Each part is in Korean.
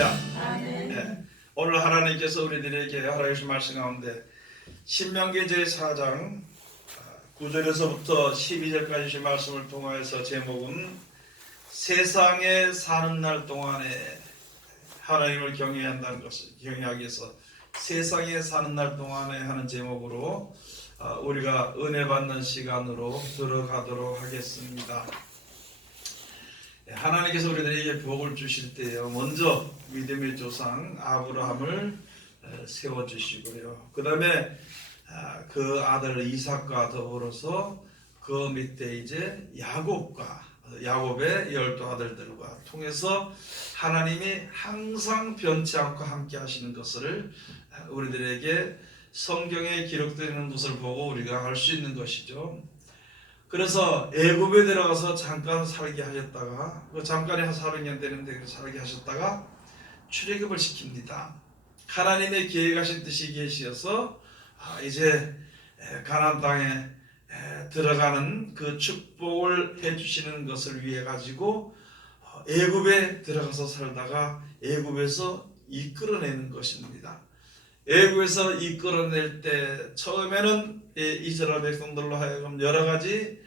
할렐루야. 아멘. 네. 오늘 하나님께서 우리들에게 허락하신 말씀 가운데 신명기 제4장 9절에서부터 12절까지 주신 말씀을 통하여서 제목은 세상에 사는 날 동안에 하나님을 경외한다는 것을 경외하기 위해서 세상에 사는 날 동안에 하는 제목으로 우리가 은혜 받는 시간으로 들어가도록 하겠습니다. 하나님께서 우리들에게 복을 주실 때요, 먼저 믿음의 조상 아브라함을 세워주시고요, 그 다음에 그 아들 이삭과 더불어서 그 밑에 이제 야곱의 12아들들과 통해서 하나님이 항상 변치 않고 함께 하시는 것을 우리들에게 성경에 기록되는 것을 보고 우리가 알 수 있는 것이죠. 그래서 애굽에 들어가서 잠깐 살게 하셨다가, 잠깐이 한 400년 되는데 살게 하셨다가 출애굽을 시킵니다. 하나님의 계획하신 뜻이 계시어서 이제 가나안 땅에 들어가는 그 축복을 해주시는 것을 위해 가지고 애굽에 들어가서 살다가 애굽에서 이끌어내는 것입니다. 애굽에서 이끌어낼 때 처음에는 이스라엘 백성들로 하여금 여러 가지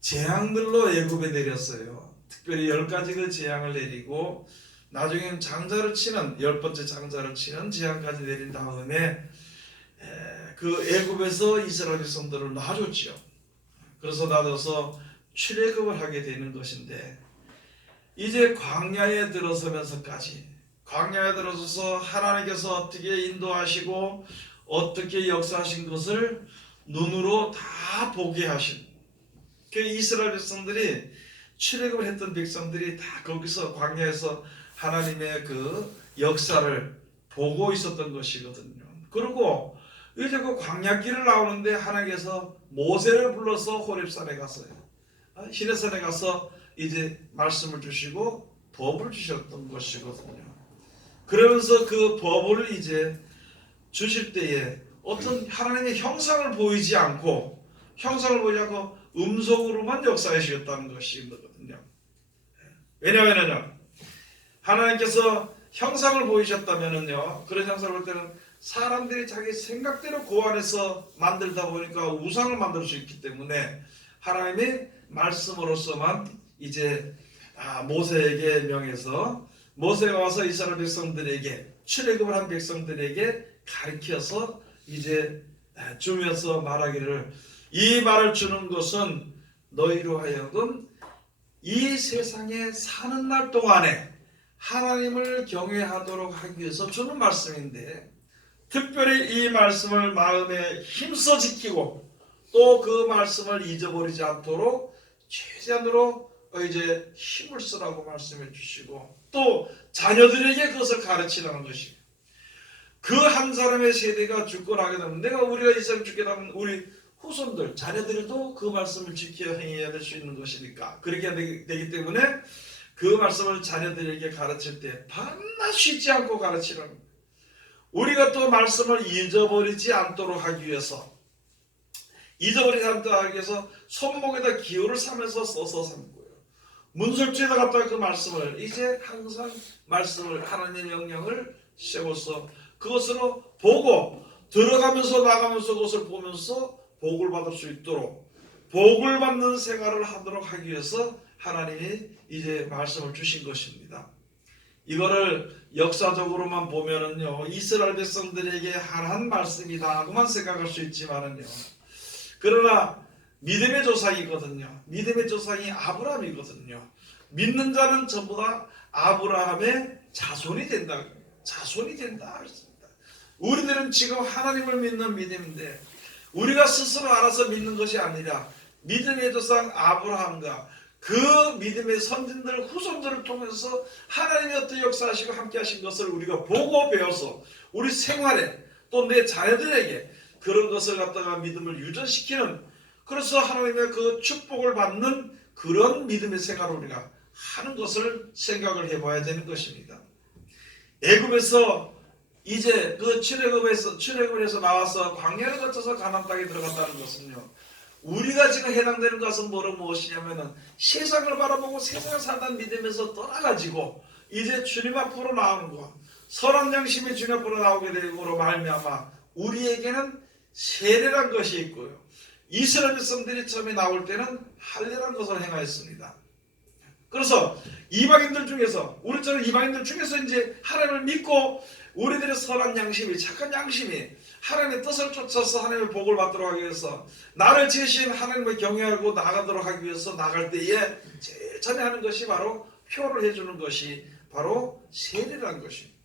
재앙들로 애굽에 내렸어요. 특별히 10가지 그 재앙을 내리고 나중에는 장자를 치는 10번째 장자를 치는 재앙까지 내린 다음에 그 애굽에서 이스라엘 백성들을 놔줬죠. 그래서 놔둬서 출애굽을 하게 되는 것인데, 이제 광야에 들어서면서까지, 광야에 들어서서 하나님께서 어떻게 인도하시고 어떻게 역사하신 것을 눈으로 다 보게 하신, 그 이스라엘 백성들이 출애굽을 했던 백성들이 다 거기서 광야에서 하나님의 그 역사를 보고 있었던 것이거든요. 그리고 이제 그 광야길을 나오는데 하나님께서 모세를 불러서 호렙산에 갔어요. 시내산에 가서 이제 말씀을 주시고 법을 주셨던 것이거든요. 그러면서 그 법을 이제 주실 때에 어떤 하나님의 형상을 보이지 않고 음성으로만 역사해 주셨다는 것이거든요. 왜냐하면요, 하나님께서 형상을 보이셨다면은요, 그런 형상을 볼 때는 사람들이 자기 생각대로 그 안에서 만들다 보니까 우상을 만들 수 있기 때문에 하나님의 말씀으로서만 이제 모세에게 명해서 모세가 와서 이스라엘 백성들에게, 출애굽을 한 백성들에게 가르쳐서 이제 주면서 말하기를, 이 말을 주는 것은 너희로 하여금 이 세상에 사는 날 동안에 하나님을 경외하도록 하기 위해서 주는 말씀인데, 특별히 이 말씀을 마음에 힘써 지키고 또 그 말씀을 잊어버리지 않도록 최대한으로 이제 힘을 쓰라고 말씀해 주시고, 또 자녀들에게 그것을 가르치라는 것이고, 그 한 사람의 세대가 주권하게 되면 우리가 이 사람 죽게 되면 우리 후손들, 자녀들도 그 말씀을 지켜야 행해야 될 수 있는 것이니까, 그렇게 되기 때문에 그 말씀을 자녀들에게 가르칠 때 밤낮 쉬지 않고 가르치라는 거예요. 우리가 또 말씀을 잊어버리지 않도록 하기 위해서, 손목에다 기호를 삼아서 써서 삼고요, 문설주에다 갖다가 그 말씀을 이제 항상 하나님의 명령을 세워서 그것으로 보고 들어가면서 나가면서 그것을 보면서 복을 받을 수 있도록, 복을 받는 생활을 하도록 하기 위해서 하나님이 이제 말씀을 주신 것입니다. 이거를 역사적으로만 보면은요, 이스라엘 백성들에게 한 말씀이다고만 생각할 수 있지만은요, 그러나 믿음의 조상이거든요. 믿음의 조상이 아브라함이거든요. 믿는 자는 전부 다 아브라함의 자손이 된다. 자손이 된다 했습니다. 우리들은 지금 하나님을 믿는 믿음인데, 우리가 스스로 알아서 믿는 것이 아니라 믿음의 조상 아브라함과 그 믿음의 선진들, 후손들을 통해서 하나님이 어떻게 역사하시고 함께 하신 것을 우리가 보고 배워서 우리 생활에 또 내 자녀들에게 그런 것을 갖다가 믿음을 유전시키는, 그래서 하나님의 그 축복을 받는 그런 믿음의 생활을 우리가 하는 것을 생각을 해봐야 되는 것입니다. 애굽에서 이제 그 출애굽을 해서 나와서 광야를 거쳐서 가나안 땅에 들어갔다는 것은요, 우리가 지금 해당되는 것은 무엇이냐면은 세상을 바라보고 세상을 살던 믿음에서 떠나가지고 이제 주님 앞으로 나오는 것, 선한 양심이 주님 앞으로 나오게 되므로 말미암아 우리에게는 세례란 것이 있고요. 이스라엘 백성들이 처음에 나올 때는 할례란 것을 행하였습니다. 그래서 이방인들 중에서, 우리처럼 이방인들 중에서 이제 하나님을 믿고 우리들의 선한 양심이, 착한 양심이 하나님의 뜻을 쫓아서 하나님의 복을 받도록 하기 위해서, 나를 지으신 하나님을 경외하고 나아가도록 하기 위해서 나갈 때에 제일 전에 하는 것이 바로 표를 해주는 것이 바로 세례라는 것입니다.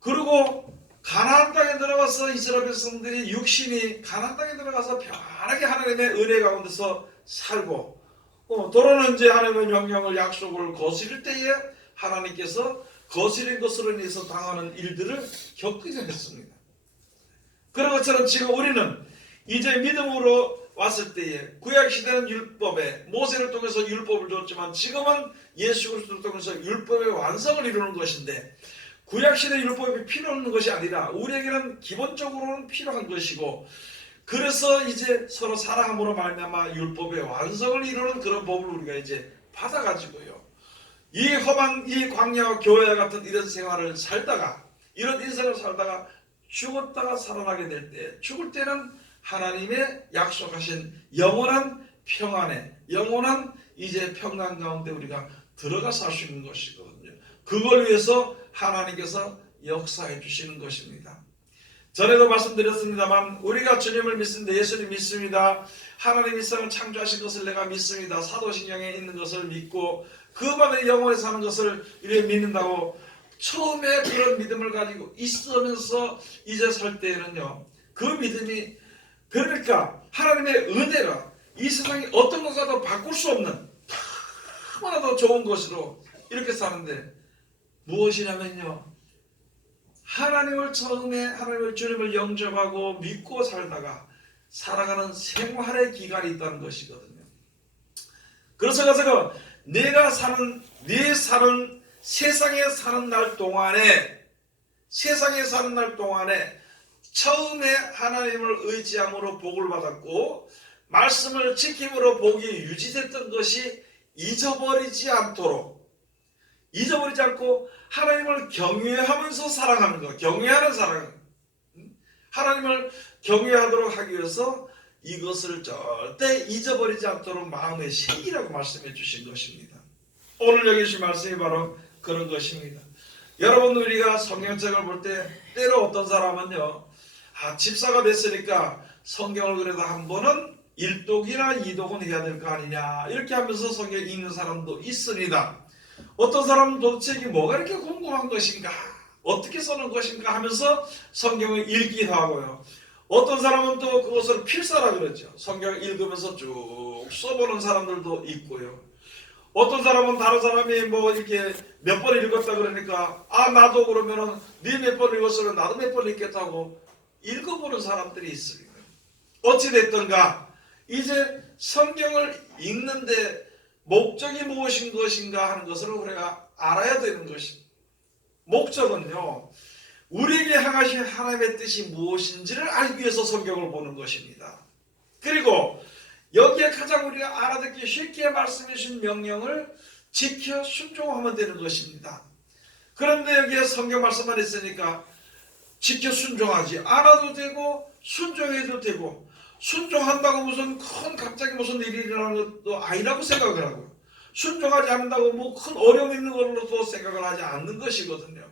그리고 가나안 땅에 들어가서 이스라엘 백성들이 육신이 가나안 땅에 들어가서 편하게 하나님의 은혜 가운데서 살고, 도로는 이제 하나님의 명령을, 약속을 거스릴 때에 하나님께서 거스린 것으로 인해서 당하는 일들을 겪게 했습니다. 그런 것처럼 지금 우리는 이제 믿음으로 왔을 때에, 구약시대는 율법에, 모세를 통해서 율법을 줬지만 지금은 예수 그리스도를 통해서 율법의 완성을 이루는 것인데, 구약시대 율법이 필요 없는 것이 아니라 우리에게는 기본적으로는 필요한 것이고, 그래서 이제 서로 사랑함으로 말미암아 율법의 완성을 이루는 그런 법을 우리가 이제 받아가지고요, 이 험한 이 광야와 교회 같은 이런 생활을 살다가, 이런 인생을 살다가 죽었다가 살아나게 될 때, 죽을 때는 하나님의 약속하신 영원한 평안에, 영원한 이제 평강 가운데 우리가 들어가서 할 수 있는 것이거든요. 그걸 위해서 하나님께서 역사해 주시는 것입니다. 전에도 말씀드렸습니다만, 우리가 주님을 믿습니다. 예수를 믿습니다. 하나님 이 세상을 창조하신 것을 내가 믿습니다. 사도신경에 있는 것을 믿고 그 안에 영원히 사는 것을 이렇게 믿는다고 처음에 그런 믿음을 가지고 있으면서 이제 살 때에는요, 그 믿음이, 그러니까 하나님의 은혜가 이 세상에 어떤 것과도 바꿀 수 없는 너무나도 좋은 것으로 이렇게 사는데, 무엇이냐면요, 하나님을 처음에 하나님을 주님을 영접하고 믿고 살다가 살아가는 생활의 기간이 있다는 것이거든요. 그래서 내가 사는, 네 사는 세상에 사는 날 동안에, 세상에 사는 날 동안에 처음에 하나님을 의지함으로 복을 받았고 말씀을 지킴으로 복이 유지됐던 것이 잊어버리지 않도록, 잊어버리지 않고 하나님을 경외하면서 살아가는 것, 경외하는 사랑, 하나님을 경외하도록 하기 위해서 이것을 절대 잊어버리지 않도록 마음에 새기라고 말씀해 주신 것입니다. 오늘 여기 주신 말씀이 바로 그런 것입니다. 여러분, 우리가 성경책을 볼 때 때로 어떤 사람은요, 집사가 됐으니까 성경을 그래도 한 번은 1독이나 2독은 해야 될 거 아니냐, 이렇게 하면서 성경 읽는 사람도 있습니다. 어떤 사람은 도대체 이게 뭐가 이렇게 궁금한 것인가, 어떻게 써놓은 것인가 하면서 성경을 읽기도 하고요. 어떤 사람은 또 그것을 필사라 그러죠. 성경을 읽으면서 쭉 써보는 사람들도 있고요. 어떤 사람은 다른 사람이 뭐 이렇게 몇 번 읽었다 그러니까, 나도 그러면은 네 몇 번 읽었으면 나도 몇 번 읽겠다고 읽어보는 사람들이 있습니다. 어찌됐든가 이제 성경을 읽는데 목적이 무엇인 것인가 하는 것을 우리가 알아야 되는 것입니다. 목적은요, 우리에게 향하신 하나님의 뜻이 무엇인지를 알기 위해서 성경을 보는 것입니다. 그리고 여기에 가장 우리가 알아듣기 쉽게 말씀해 주신 명령을 지켜 순종하면 되는 것입니다. 그런데 여기에 성경 말씀만 있으니까 지켜 순종하지 않아도 되고 순종해도 되고, 순종한다고 무슨 갑자기 무슨 일이 일어나는 것도 아니라고 생각을 하고요. 순종하지 않는다고 뭐 큰 어려움 있는 걸로도 생각을 하지 않는 것이거든요.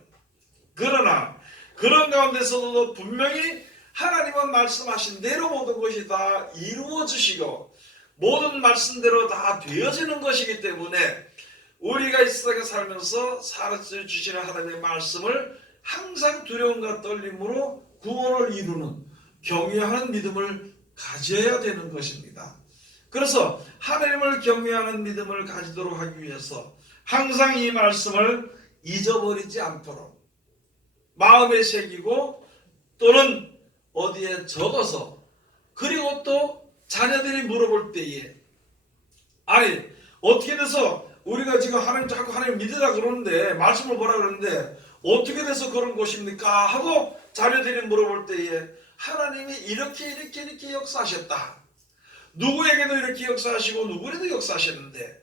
그러나 그런 가운데서도 분명히 하나님은 말씀하신 대로 모든 것이 다 이루어지시고 모든 말씀대로 다 되어지는 것이기 때문에 우리가 이 세상에 살면서 살아주시는 하나님의 말씀을 항상 두려움과 떨림으로 구원을 이루는 경외하는 믿음을 가져야 되는 것입니다. 그래서 하나님을 경외하는 믿음을 가지도록 하기 위해서 항상 이 말씀을 잊어버리지 않도록 마음에 새기고 또는 어디에 적어서, 그리고 또 자녀들이 물어볼 때에, 아니 어떻게 돼서 우리가 지금 하나님 자꾸 하나님 믿으라 그러는데 말씀을 보라 그러는데 어떻게 돼서 그런 것입니까? 하고 자녀들이 물어볼 때에 하나님이 이렇게 역사하셨다. 누구에게도 이렇게 역사하시고 누구에게도 역사하셨는데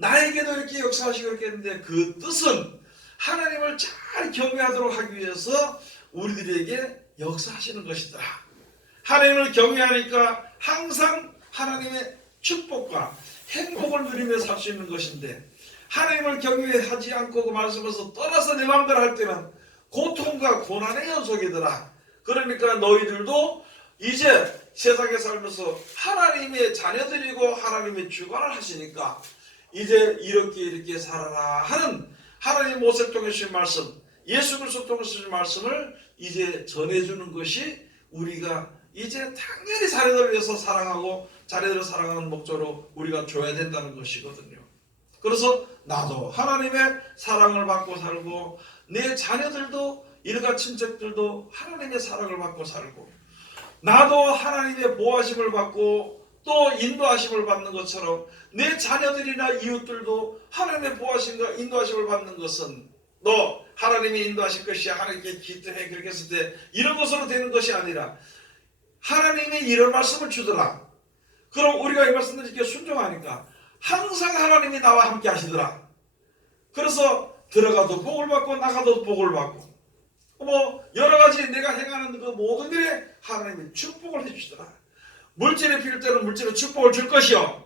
나에게도 이렇게 역사하시고 이렇게 했는데 그 뜻은 하나님을 잘 경외하도록 하기 위해서 우리들에게 역사하시는 것이다. 하나님을 경외하니까 항상 하나님의 축복과 행복을 누리며 살 수 있는 것인데, 하나님을 경외하지 않고 그 말씀에서 떠나서 내 마음대로 할 때는 고통과 고난의 연속이더라. 그러니까 너희들도 이제 세상에 살면서 하나님의 자녀들이고 하나님의 주관을 하시니까 이제 이렇게 살아라 하는 하나님 모세를 통해 주신 말씀, 예수 그리스도 통해 주신 말씀을 이제 전해주는 것이 우리가 이제 당연히 자녀들을 위해서 사랑하고 자녀들을 사랑하는 목적으로 우리가 줘야 된다는 것이거든요. 그래서 나도 하나님의 사랑을 받고 살고 내 자녀들도 일가 친척들도 하나님의 사랑을 받고 살고 나도 하나님의 보호하심을 받고 또 인도하심을 받는 것처럼 내 자녀들이나 이웃들도 하나님의 보호하심과 인도하심을 받는 것은 너 하나님이 인도하실 것이야, 하나님께 기도해, 그렇게 했을 때 이런 것으로 되는 것이 아니라 하나님이 이런 말씀을 주더라. 그럼 우리가 이 말씀을 이렇게 순종하니까 항상 하나님이 나와 함께 하시더라. 그래서 들어가도 복을 받고 나가도 복을 받고 뭐 여러 가지 내가 행하는 그 모든 일에 하나님이 축복을 해주시더라. 물질이 필요할 때는 물질의 축복을 줄 것이요,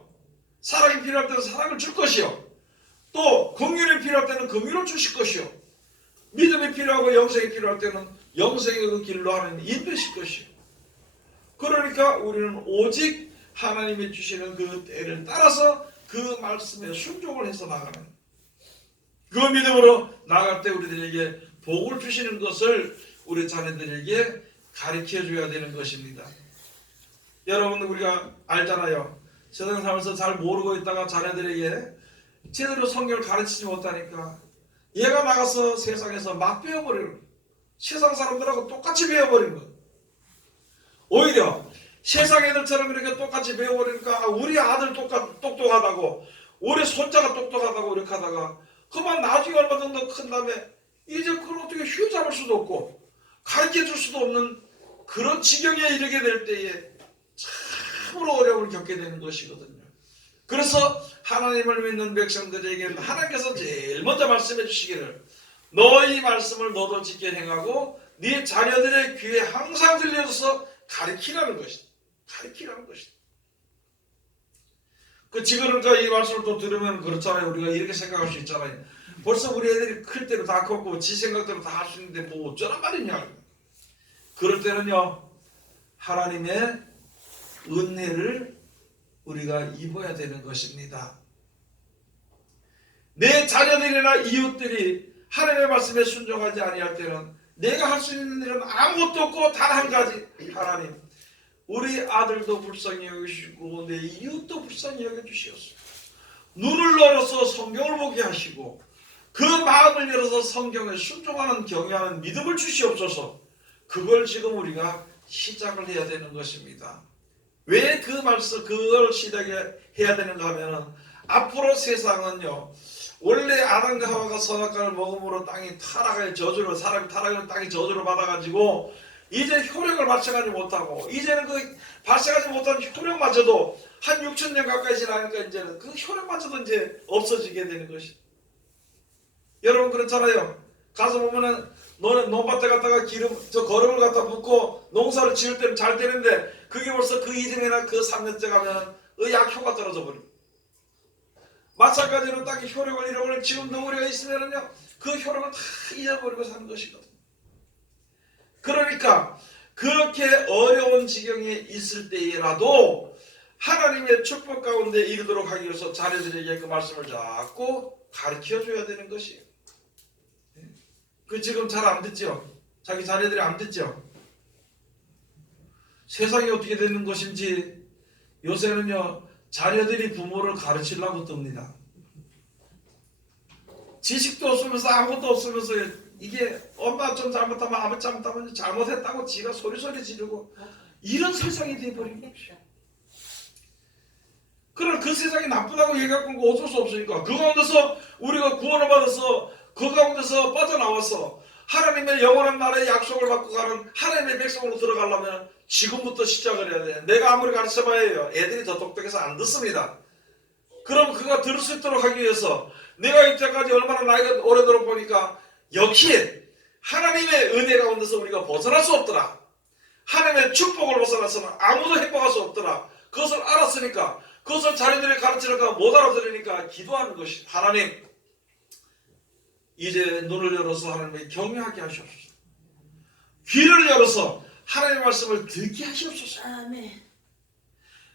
사랑이 필요할 때는 사랑을 줄 것이요, 또 긍휼이 필요할 때는 긍휼을 주실 것이요, 믿음이 필요하고 영생이 필요할 때는 영생의 그 길로 하나님 인도하실 것이요. 그러니까 우리는 오직 하나님이 주시는 그 때를 따라서 그 말씀에 순종을 해서 나가는, 그 믿음으로 나갈 때 우리들에게 복을 주시는 것을 우리 자녀들에게 가르쳐 줘야 되는 것입니다. 여러분, 우리가 알잖아요. 세상 살면서 잘 모르고 있다가 자녀들에게 제대로 성경을 가르치지 못하니까 얘가 나가서 세상에서 막 배워버리는, 세상 사람들하고 똑같이 배워버리는 거예요. 오히려 세상 애들처럼 이렇게 똑같이 배워버리니까 우리 아들 똑똑하다고, 우리 손자가 똑똑하다고 이렇게 하다가 그만 나중에 얼마 정도 큰 다음에 이제 그걸 어떻게 휘잡을 수도 없고 가르쳐 줄 수도 없는 그런 지경에 이르게 될 때에 참으로 어려움을 겪게 되는 것이거든요. 그래서 하나님을 믿는 백성들에게는 하나님께서 제일 먼저 말씀해 주시기를 너희 말씀을 너도 지켜 행하고 네 자녀들의 귀에 항상 들려줘서 가르치라는 것이다. 가르치라는 것이다. 그러니까 이 말씀을 또 들으면 그렇잖아요. 우리가 이렇게 생각할 수 있잖아요. 벌써 우리 애들이 클 때로 다 컸고 지 생각대로 다 할 수 있는데 뭐 어쩌란 말이냐. 그럴 때는요, 하나님의 은혜를 우리가 입어야 되는 것입니다. 내 자녀들이나 이웃들이 하나님의 말씀에 순종하지 아니할 때는 내가 할 수 있는 일은 아무것도 없고 단 한 가지, 하나님 우리 아들도 불쌍히 여기시고 내 이웃도 불쌍히 여겨주시옵소서. 눈을 열어서 성경을 보게 하시고 그 마음을 열어서 성경에 순종하는 경외하는 믿음을 주시옵소서. 그걸 지금 우리가 시작을 해야 되는 것입니다. 왜 그 말씀 그걸 시작해야 되는가 하면은 앞으로 세상은요, 원래 아담과 하와가 선악과를 먹음으로 땅이 타락의 저주를, 사람이 타락을 땅이 저주를 받아가지고 이제 효력을 발생하지 못하고, 이제는 그 발생하지 못한 효력마저도 한 6,000년 가까이 지나니까 이제는 그 효력마저도 이제 없어지게 되는 것이. 여러분 그렇잖아요. 가서 보면은 너는 논밭에 갔다가 거름을 갖다 붓고 농사를 지을 때는 잘 되는데 그게 벌써 그 2년이나 그 3년째 가면 약효가 떨어져 버립니다. 마찬가지로 땅이 효력을 잃어버리면 지금도 우리가 있으면은요, 그 효력을 다 잊어버리고 사는 것이거든요. 그러니까 그렇게 어려운 지경에 있을 때라도 하나님의 축복 가운데 이르도록 하기 위해서 자녀들에게 그 말씀을 자꾸 가르쳐줘야 되는 것이에요. 그 지금 잘 안 듣죠? 자기 자녀들이 안 듣죠? 세상이 어떻게 되는 것인지 요새는요, 자녀들이 부모를 가르치려고 뜹니다. 지식도 없으면서 아무것도 없으면서 이게 엄마 좀 잘못하면 아버지 잘못하면 잘못했다고 지가 소리소리 지르고 이런 세상이 돼버린 것이죠. 그럼 그 세상이 나쁘다고 얘기하고 어쩔 수 없으니까 그 가운데서 우리가 구원을 받아서 그 가운데서 빠져나와서 하나님의 영원한 나라의 약속을 받고 가는 하나님의 백성으로 들어가려면 지금부터 시작을 해야 돼. 내가 아무리 가르쳐봐야 해요, 애들이 더 똑똑해서 안 듣습니다. 그럼 그가 들을 수 있도록 하기 위해서 내가 이때까지 얼마나 나이가 오래도록 보니까 역시 하나님의 은혜 가운데서 우리가 벗어날 수 없더라. 하나님의 축복을 벗어나서는 아무도 행복할 수 없더라. 그것을 알았으니까, 그것을 자기들이 가르치니까 못 알아들으니까 기도하는 것이, 하나님 이제 눈을 열어서 하나님의 경외하게 하시옵소서. 귀를 열어서 하나님의 말씀을 듣게 하시옵소서. 아멘.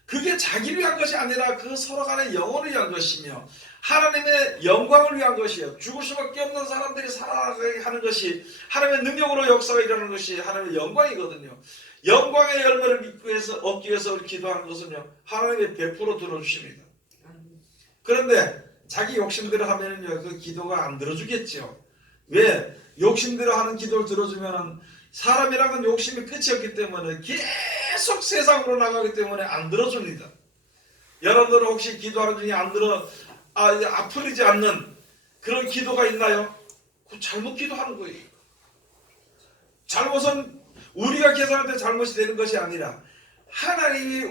그게 자기를 위한 것이 아니라 그 서로 간의 영혼을 위한 것이며 하나님의 영광을 위한 것이에요. 죽을 수밖에 없는 사람들이 살아가게 하는 것이 하나님의 능력으로 역사가 일어나는 것이 하나님의 영광이거든요. 영광의 열매를 얻기 위해서 기도하는 것은요, 하나님의 100% 들어주십니다. 그런데 자기 욕심대로 하면은요, 그 기도가 안 들어주겠죠. 왜? 욕심대로 하는 기도를 들어주면은 사람이랑은 욕심이 끝이 없기 때문에 계속 세상으로 나가기 때문에 안 들어줍니다. 여러분들 혹시 기도하는 중에 안 들어, 풀리지 않는 그런 기도가 있나요? 그 잘못 기도하는 거예요. 잘못은 우리가 계산할 때 잘못이 되는 것이 아니라 하나님이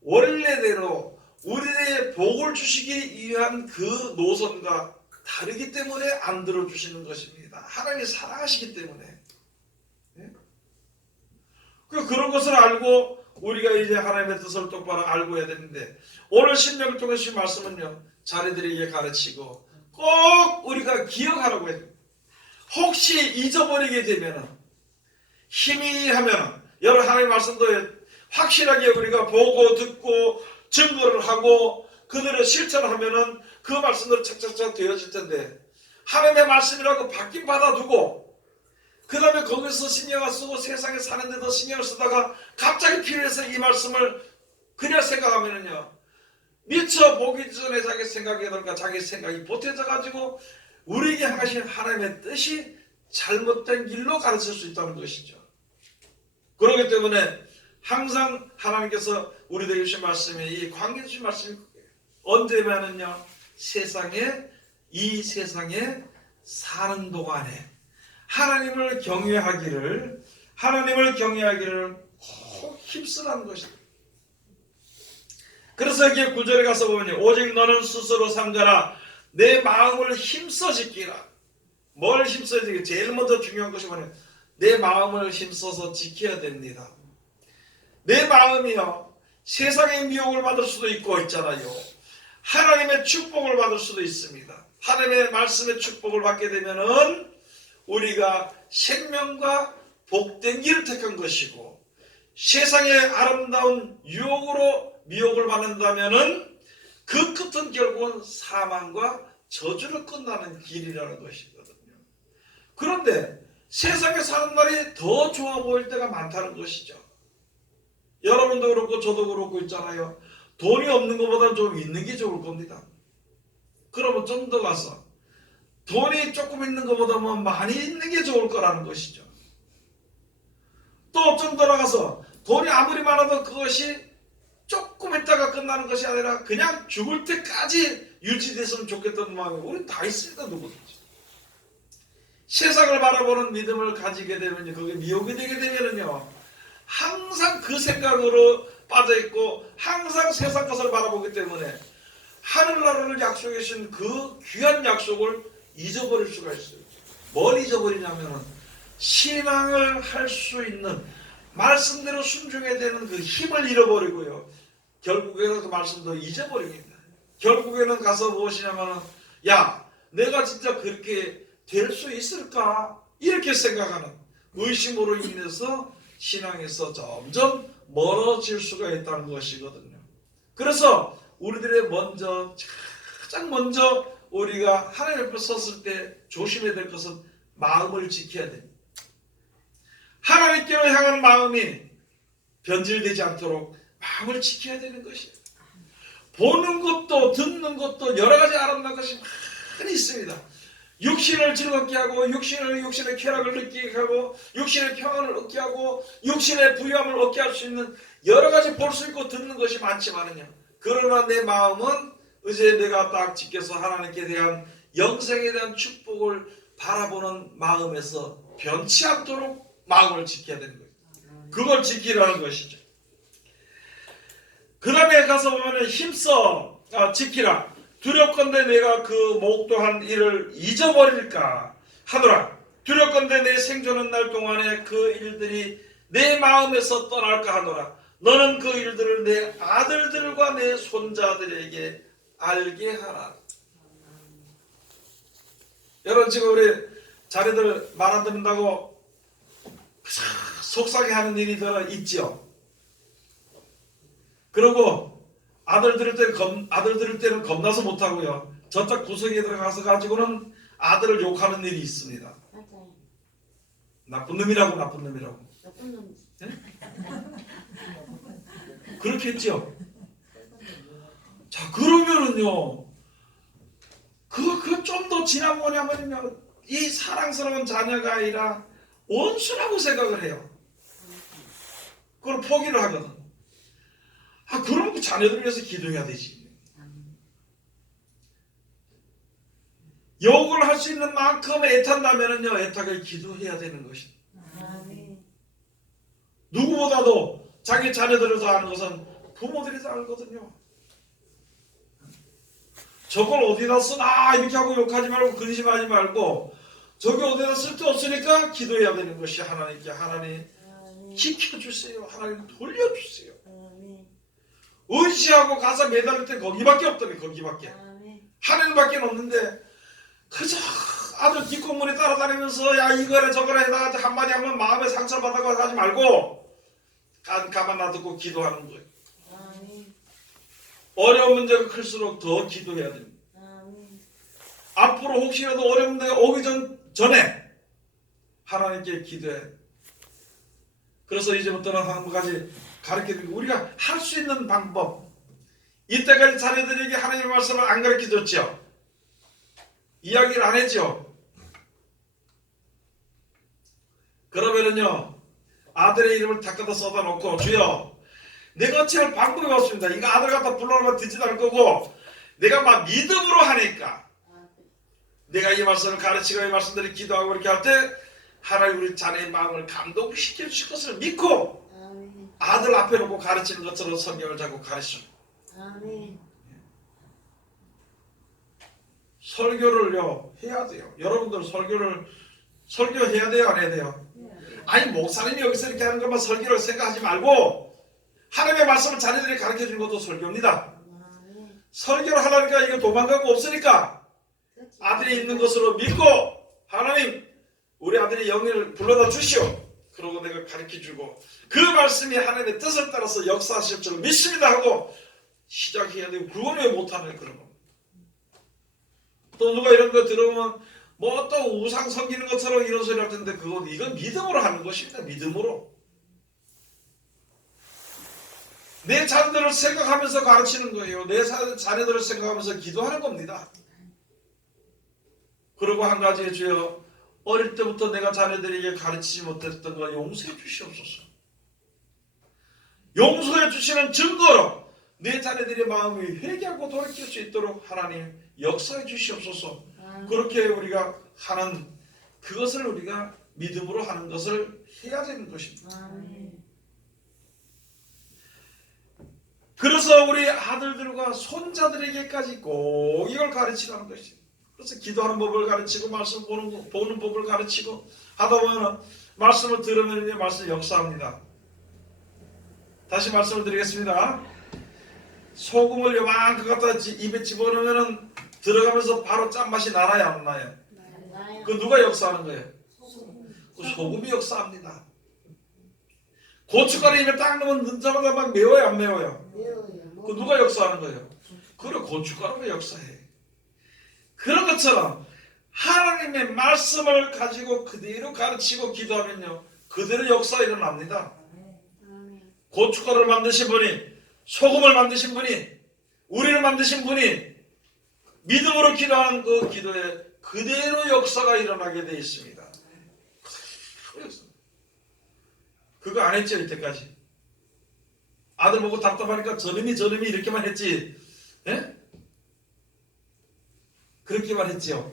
원래대로 우리의 복을 주시기 위한 그 노선과 다르기 때문에 안 들어주시는 것입니다. 하나님이 사랑하시기 때문에. 그런 것을 알고 우리가 이제 하나님의 뜻을 똑바로 알고 해야 되는데, 오늘 신명을 통해서 말씀은요, 자녀들에게 가르치고 꼭 우리가 기억하라고 해요. 혹시 잊어버리게 되면은, 희미하면은, 여러분 하나님의 말씀도 확실하게 우리가 보고 듣고 증거를 하고 그들을 실천하면은 그 말씀대로 착착착 되어질 텐데, 하나님의 말씀이라고 받긴 받아두고 그 다음에 거기서 신경을 쓰고 세상에 사는데도 신경을 쓰다가 갑자기 필요해서 이 말씀을 그냥 생각하면은요, 미처 보기 전에 자기 생각이 들까 자기 생각이 보태져 가지고 우리에게 하신 하나님의 뜻이 잘못된 길로 가르칠 수 있다는 것이죠. 그렇기 때문에 항상 하나님께서 우리들에게 주신 말씀이, 이 광야에 주신 말씀이 언제면은요, 이 세상에 사는 동안에 하나님을 경외하기를 꼭 힘쓰라는 것입니다. 그래서 여기 9절에 가서 보면, 오직 너는 스스로 삼가라. 내 마음을 힘써 지키라. 뭘 힘써 지키라? 제일 먼저 중요한 것이 뭐냐면 내 마음을 힘써서 지켜야 됩니다. 내 마음이요, 세상의 미혹을 받을 수도 있잖아요. 하나님의 축복을 받을 수도 있습니다. 하나님의 말씀의 축복을 받게 되면은 우리가 생명과 복된 길을 택한 것이고, 세상의 아름다운 미혹을 받는다면은 그 끝은 결국은 사망과 저주를 끝나는 길이라는 것이거든요. 그런데 세상에 사는 날이 더 좋아 보일 때가 많다는 것이죠. 여러분도 그렇고 저도 그렇고 있잖아요. 돈이 없는 것보다 좀 있는 게 좋을 겁니다. 그러면 좀 더 가서 돈이 조금 있는 것보다 많이 있는 게 좋을 거라는 것이죠. 또 좀 더 나가서 돈이 아무리 많아도 그것이 조금 있다가 끝나는 것이 아니라 그냥 죽을 때까지 유지됐으면 좋겠다는 마음이 우리 다 있습니다. 누구든지. 세상을 바라보는 믿음을 가지게 되면, 그게 미혹이 되게 되면은요, 항상 그 생각으로 빠져있고 항상 세상 것을 바라보기 때문에 하늘나라를 약속해 주신 그 귀한 약속을 잊어버릴 수가 있어요. 뭘 잊어버리냐면은 신앙을 할 수 있는, 말씀대로 순종해야 되는 그 힘을 잃어버리고요, 결국에는 그 말씀도 잊어버립니다. 결국에는 가서 무엇이냐면은, 야, 내가 진짜 그렇게 될 수 있을까? 이렇게 생각하는 의심으로 인해서 신앙에서 점점 멀어질 수가 있다는 것이거든요. 그래서 우리들의 가장 먼저 우리가 하나님 앞에 섰을 때 조심해야 될 것은 마음을 지켜야 됩니다. 하나님께로 향하는 마음이 변질되지 않도록 마음을 지켜야 되는 것이에요. 보는 것도 듣는 것도 여러 가지 아름다운 것이 많이 있습니다. 육신을 즐겁게 하고 육신의 쾌락을 느끼게 하고 육신의 평안을 얻게 하고 육신의 부유함을 얻게 할 수 있는 여러 가지 볼 수 있고 듣는 것이 많지만은요, 그러나 내 마음은 이제 내가 딱 지켜서 하나님께 대한 영생에 대한 축복을 바라보는 마음에서 변치 않도록 마음을 지켜야 되는 거예요. 그걸 지키라는 것이죠. 그 다음에 가서 보면 힘써 지키라. 두렵건대 내가 그 목도한 일을 잊어버릴까 하더라. 두렵건대 내 생존한 날 동안에 그 일들이 내 마음에서 떠날까 하더라. 너는 그 일들을 내 아들들과 내 손자들에게 알게 하라. 여러분, 지금 우리 자녀들 말 안 듣는다고 속상해하는 일이 있죠. 그리고 아들 들을 때는 겁나서 못하고요. 저쪽 구석에 들어가서 가지고는 아들을 욕하는 일이 있습니다. 맞아요. 나쁜 놈이라고. 나쁜 놈. 네? 그렇겠죠. 자, 그러면은요, 그 좀 더 지난 뭐냐면요, 이 사랑스러운 자녀가 아니라 원수라고 생각을 해요. 그걸 포기를 하거든. 그럼 그 자녀들 위해서 기도해야 되지. 욕을 할 수 있는 만큼 애탄다면은요, 애타게 기도해야 되는 것입니다. 누구보다도 자기 자녀들을 더 아는 것은 부모들이 다 알거든요. 저걸 어디다 쓰나 이렇게 하고 욕하지 말고 근심하지 말고 저기 어디다 쓸데없으니까 기도해야 되는 것이 하나님께. 하나님 지켜주세요. 하나님 돌려주세요. 의지하고 가서 매달릴 때 거기밖에 없더니 거기밖에. 하나님밖에 없는데 그저 아들 뒷공문에 따라다니면서 야 이거래 저거래 해다가 한마디 하면 마음에 상처받아가 하지 말고 가만 놔두고 기도하는 거예요. 어려운 문제가 클수록 더 기도해야 됩니다. 앞으로 혹시라도 어려운 문제가 오기 전에 하나님께 기도해. 그래서 이제부터는 한 가지 가르쳐드리고 우리가 할 수 있는 방법. 이때까지 자녀들에게 하나님의 말씀을 안 가르쳐줬죠. 이야기를 안 했죠. 그러면은요, 아들의 이름을 다 갖다 써다 놓고 주여 내가 어찌 할 방법이 없습니다. 이거 아들 갖다 불러놓으면 듣지도 않을 거고 내가 막 믿음으로 하니까 내가 이 말씀을 가르치고 이 말씀들을 기도하고 이렇게 할 때 하나님 우리 자녀의 마음을 감동시켜 주실 것을 믿고 아들 앞에 놓고 가르치는 것처럼 성경을 자꾸 가르치죠. 설교를요 해야 돼요. 여러분들 설교해야 돼요, 안 해야 돼요? 아니 목사님이 여기서 이렇게 하는 것만 설교를 생각하지 말고 하나님의 말씀을 자녀들이 가르쳐 주는 것도 설교입니다. 설교를 하려니까 이거 도망가고 없으니까 아들이 있는 것으로 믿고 하나님 우리 아들이 영을 불러다 주시오. 그러고 내가 가르쳐 주고 그 말씀이 하나님의 뜻을 따라서 역사하실 줄 믿습니다 하고 시작해야 되고 그건 왜 못하네 그런 거. 또 누가 이런 거 들으면 뭐 또 우상 섬기는 것처럼 이런 소리 할 텐데 이건 믿음으로 하는 것입니다. 믿음으로. 내 자녀들을 생각하면서 가르치는 거예요. 내 자녀들을 생각하면서 기도하는 겁니다. 그리고 한 가지 주여 어릴 때부터 내가 자녀들에게 가르치지 못했던 거 용서해 주시옵소서. 용서해 주시는 증거로 내 자녀들의 마음이 회개하고 돌이킬 수 있도록 하나님 역사해 주시옵소서. 그렇게 우리가 하는 그것을 우리가 믿음으로 하는 것을 해야 되는 것입니다. 그래서 우리 아들들과 손자들에게까지 꼭 이걸 가르치라는 것입니다. 그래서 기도하는 법을 가르치고 말씀 보는 법을 가르치고 하다 보면 말씀을 들으면 이제 말씀 역사합니다. 다시 말씀을 드리겠습니다. 소금을 요만큼 갖다 입에 집어넣으면 들어가면서 바로 짠맛이 나나요 안 나요? 그 누가 역사하는 거예요? 그 소금이 역사합니다. 고춧가루 입에 딱 넣으면 넣자마자 막 매워요 안 매워요? 그 누가 역사하는 거예요? 그래 고춧가루가 역사해. 그런 것처럼 하나님의 말씀을 가지고 그대로 가르치고 기도하면요 그대로 역사가 일어납니다. 고춧가루를 만드신 분이 소금을 만드신 분이 우리를 만드신 분이 믿음으로 기도하는 그 기도에 그대로 역사가 일어나게 되어 있습니다. 그거 안 했죠 이때까지. 아들 보고 답답하니까 저놈이 이렇게만 했지. 예? 그렇게만 했지요.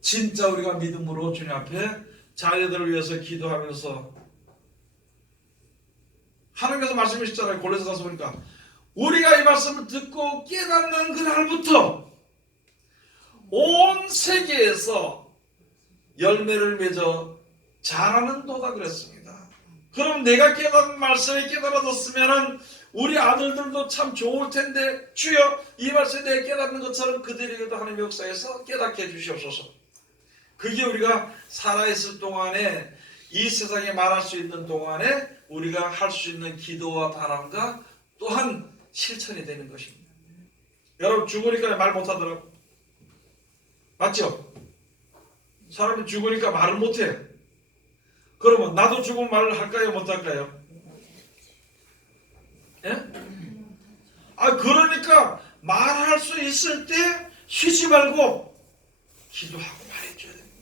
진짜 우리가 믿음으로 주님 앞에 자녀들을 위해서 기도하면서 하나님께서 말씀하셨잖아요. 골로새 가서 보니까 우리가 이 말씀을 듣고 깨닫는 그날부터 온 세계에서 열매를 맺어 자라는도다 그랬습니다. 그럼 내가 깨닫는 말씀이 깨달아졌으면 우리 아들들도 참 좋을 텐데, 주여 이 말씀에 내가 깨닫는 것처럼 그들에게도 하나님의 역사에서 깨닫게 해주시옵소서. 그게 우리가 살아있을 동안에, 이 세상에 말할 수 있는 동안에 우리가 할 수 있는 기도와 바람과 또한 실천이 되는 것입니다. 여러분, 죽으니까 말 못하더라고. 맞죠? 사람이 죽으니까 말을 못해. 그러면 나도 죽으면 말을 할까요? 못할까요? 예? 그러니까 말할 수 있을 때 쉬지 말고 기도하고 말해줘야 됩니다.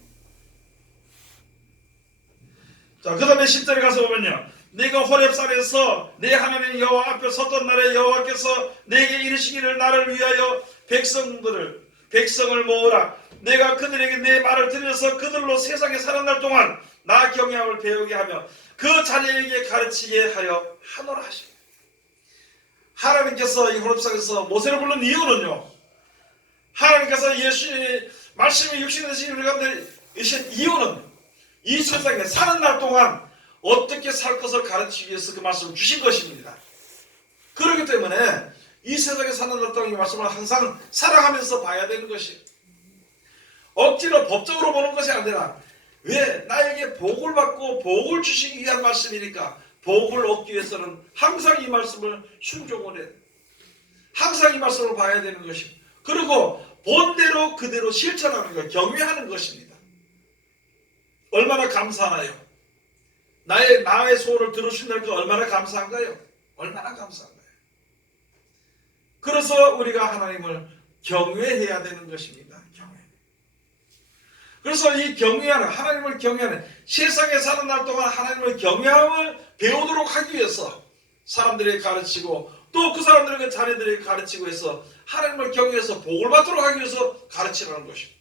자, 그 다음에 10절에 가서 보면요, 내가 호렙산에서 내 하나님 여호와 앞에 섰던 날에 여호와께서 내게 이르시기를, 나를 위하여 백성을 모으라. 내가 그들에게 내 말을 들려서 그들로 세상에 사는 날 동안 나 경외함을 배우게 하며 그 자녀에게 가르치게 하여 하노라 하시고, 하나님께서 이 호렙산에서 모세를 부른 이유는요, 하나님께서 예수의 말씀이 육신이 되신 우리 가운데 계신 이유는 이 세상에 사는 날 동안 어떻게 살 것을 가르치기 위해서 그 말씀을 주신 것입니다. 그렇기 때문에 이 세상에 사는 날 동안 이 말씀을 항상 사랑하면서 봐야 되는 것이, 억지로 법적으로 보는 것이 아니라, 왜? 나에게 복을 받고 복을 주시기 위한 말씀이니까 복을 얻기 위해서는 항상 이 말씀을 순종을 해야 돼. 항상 이 말씀을 봐야 되는 것입니다. 그리고 본대로 그대로 실천하는 것, 경외하는 것입니다. 얼마나 감사하나요? 나의 소원을 들어주신다는 게 얼마나 감사한가요? 얼마나 감사한가요? 그래서 우리가 하나님을 경외해야 되는 것입니다. 경외. 그래서 이 경외하는, 하나님을 경외하는, 세상에 사는 날 동안 하나님을 경외함을 배우도록 하기 위해서 사람들에게 가르치고, 또 그 사람들에게 자녀들에게 가르치고 해서 하나님을 경외해서 복을 받도록 하기 위해서 가르치라는 것입니다.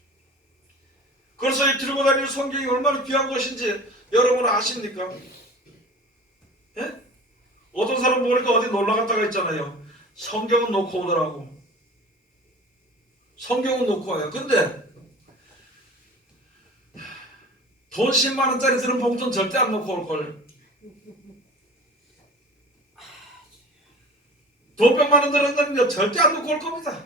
그래서 이 들고 다니는 성경이 얼마나 귀한 것인지 여러분 아십니까? 예? 어떤 사람 보니까 어디 놀러 갔다가 있잖아요. 성경은 놓고 오더라고. 성경은 놓고 와요. 근데 돈 10만 원짜리 들은 봉투는 절대 안 놓고 올걸. 돈 100만 원 들은 거는 절대 안 놓고 올 겁니다.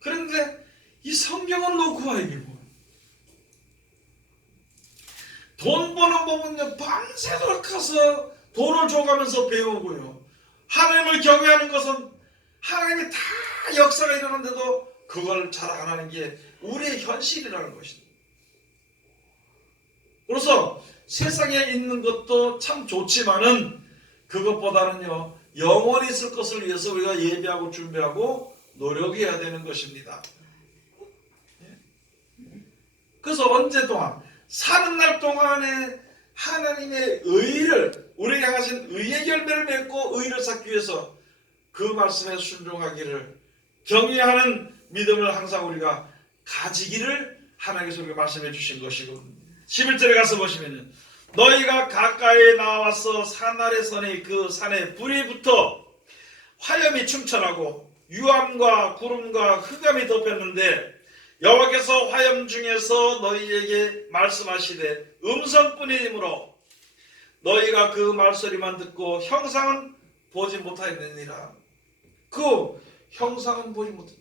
그런데 이 성경은 놓고 와야 되고, 돈 버는 법은요, 밤새도록 가서 돈을 줘가면서 배우고요, 하나님을 경외하는 것은 하나님이 다 역사가 일어났는데도 그걸 잘 안 하는 게 우리의 현실이라는 것입니다. 그래서 세상에 있는 것도 참 좋지만은 그것보다는요, 영원히 있을 것을 위해서 우리가 예비하고 준비하고 노력해야 되는 것입니다. 그래서 언제 동안, 사는 날 동안에 하나님의 의를, 우리에게 하신 의의 열매를 맺고 의를 쌓기 위해서 그 말씀에 순종하기를, 경외하는 믿음을 항상 우리가 가지기를 하나님께서 우리가 말씀해 주신 것이고, 11절에 가서 보시면요, 너희가 가까이 나와서 산 아래 서니 그 산에 불이 붙어 화염이 충천하고 유암과 구름과 흑암이 덮였는데 여호와께서 화염 중에서 너희에게 말씀하시되 음성뿐이므로 너희가 그 말소리만 듣고 형상은 보지 못하였느니라. 그 형상은 보지 못했다.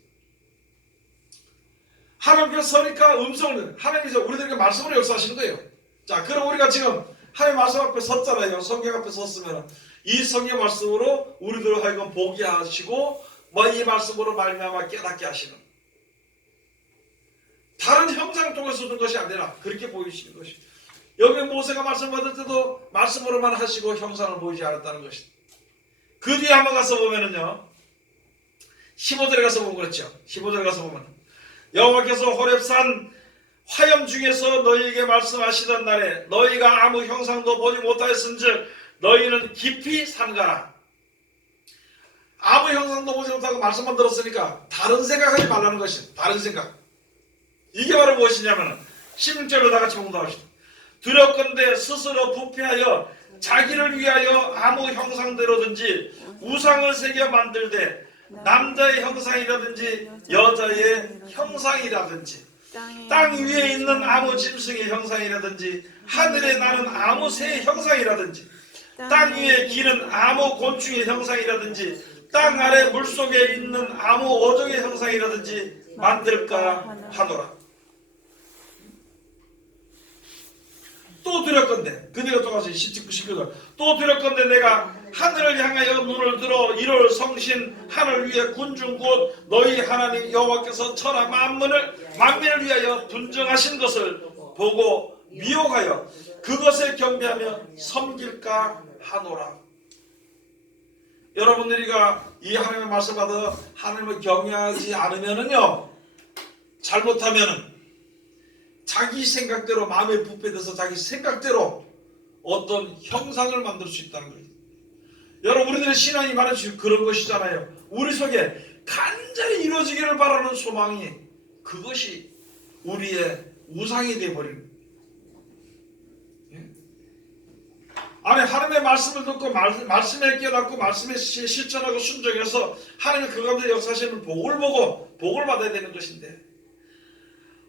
하나님께서 서니까 음성을, 하나님께서 우리들에게 말씀으로 역사하시는 거예요. 자, 그럼 우리가 지금 하나님 말씀 앞에 섰잖아요. 성경 앞에 섰으면 이 성경 말씀으로 우리들을 하여금 보게 하시고 이 말씀으로 말미암아 깨닫게 하시는, 다른 형상 쪽에서 주는 것이 아니라 그렇게 보이시는 것입니다. 여기 모세가 말씀 받을 때도 말씀으로만 하시고 형상을 보이지 않았다는 것입니다. 그 뒤에 한번 가서 보면은요, 15절에 가서 보면 그렇죠. 15절에 가서 보면 여호와께서 호렙산 화염 중에서 너희에게 말씀하시던 날에 너희가 아무 형상도 보지 못하였은즉 너희는 깊이 삼가라. 아무 형상도 보지 못하고 말씀만 들었으니까 다른 생각하지 말라는 것이, 다른 생각. 이게 바로 무엇이냐면 16절로 다 같이 공부합시다. 두렵건대 스스로 부패하여 자기를 위하여 아무 형상대로든지 우상을 새겨 만들되 남자의 형상이라든지 여자의 형상이라든지 땅 위에 있는 아무 짐승의 형상이라든지 하늘에 나는 아무 새의 형상이라든지 땅 위에 기는 아무 곤충의 형상이라든지 땅 아래 물속에 있는 아무 어종의 형상이라든지 만들까 하노라. 또 두렵건대 그네가 또 가서 19절 또 두렵건대 내가 하늘을 향하여 눈을 들어 이를 성신 하늘 위에 군중 곧 너희 하나님 여호와께서 천하 만민을 위하여 분정하신 것을 보고 미혹하여 그것에 경배하며 섬길까 하노라. 여러분들이가 이 하나님의 말씀 받아 하나님을 경외하지 않으면은요, 잘못하면은 자기 생각대로 마음에 부패돼서 자기 생각대로 어떤 형상을 만들 수 있다는 거예요. 여러분, 우리들의 신앙이 말해주신 그런 것이잖아요. 우리 속에 간절히 이루어지기를 바라는 소망이 그것이 우리의 우상이 되어버리는 거예요. 아니, 하나님의 말씀을 듣고 말씀에 깨닫고 말씀에 실천하고 순종해서 하나님이 그 가운데 역사하시는 복을 보고 복을 받아야 되는 것인데,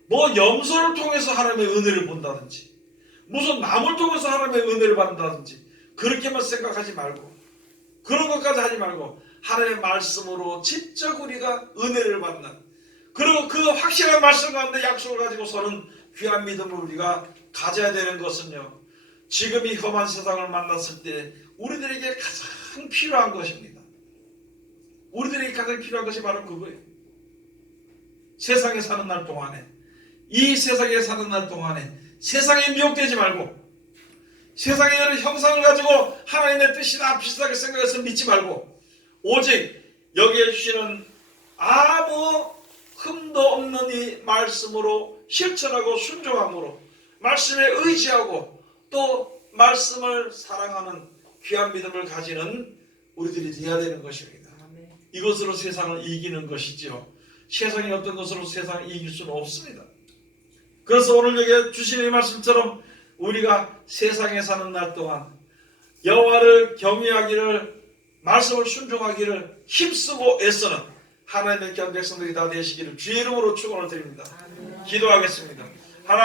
뭐 염소를 통해서 하나님의 은혜를 본다든지 무슨 나무를 통해서 하나님의 은혜를 받는다든지 그렇게만 생각하지 말고, 그런 것까지 하지 말고 하나님의 말씀으로 직접 우리가 은혜를 받는, 그리고 그 확실한 말씀 가운데 약속을 가지고서는 귀한 믿음을 우리가 가져야 되는 것은요, 지금 이 험한 세상을 만났을 때 우리들에게 가장 필요한 것입니다. 우리들에게 가장 필요한 것이 바로 그거예요. 세상에 사는 날 동안에, 이 세상에 사는 날 동안에 세상에 미혹되지 말고, 세상의 이런 형상을 가지고 하나님의 뜻이나 비슷하게 생각해서 믿지 말고, 오직 여기에 주시는 아무 흠도 없는 이 말씀으로 실천하고 순종함으로 말씀에 의지하고 또 말씀을 사랑하는 귀한 믿음을 가지는 우리들이 되어야 되는 것입니다. 이것으로 세상을 이기는 것이죠. 세상이 어떤 것으로 세상을 이길 수는 없습니다. 그래서 오늘 여기 주신 이 말씀처럼 우리가 세상에 사는 날 동안 여호와를 경외하기를, 말씀을 순종하기를 힘쓰고 애쓰는 하나님의 귀한 백성들이 다 되시기를 주의 이름으로 축원을 드립니다. 기도하겠습니다.